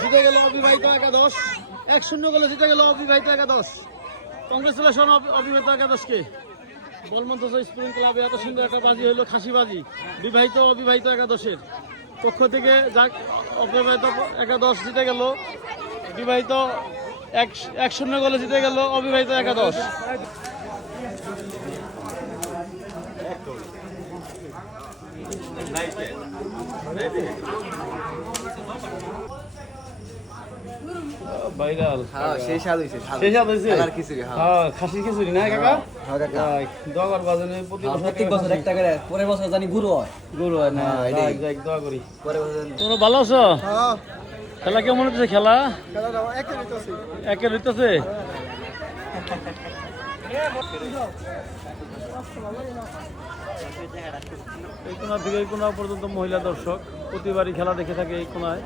জিতে গেল অবিবাহিত একাদশ। 1-0 গোলে জিতে গেল অবিবাহিত একাদশ। কংগ্রেচুলেশন অবিবাহিত একাদশকে। বলমন্ত স্প্রিং ক্লাবে এত সুন্দর একটা বাজি হলো, খাসি বাজি বিবাহিত অবিবাহিত একাদশের পক্ষ থেকে। যাক, অবিবাহিত একাদশ জিতে গেল, বিবাহিত 1-0 গোলে জিতে গেল অবিবাহিত একাদশ। ভাইরাল সেই স্বাদ হইছে সেই স্বাদ হইছে খেলার খিচুড়ি। হ্যাঁ, খাসির খিচুড়ি না কাকা? হ্যাঁ কাকা, দোয়া কর বাজনে প্রত্যেক বছর একটা করে, পরের বছর জানি গুরু হয়। গরু হয় না, এটাই। যাক দোয়া করি। পরের বছর তোমরা ভালো আছো? খেলা কেমন হচ্ছে? খেলা একের হইতেছে। এই কোনা থেকে এই কোনা পর্যন্ত মহিলা দর্শক প্রতিবারই খেলা দেখে থাকে এই কোনায়।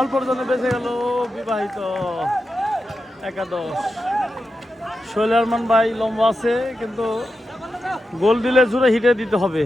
অল্পর জন্য বেঁচে গেল বিবাহিত একাদশ। সোহেল আরমান ভাই লম্বা আছে, কিন্তু গোল দিলে জুড়ে হিটে দিতে হবে।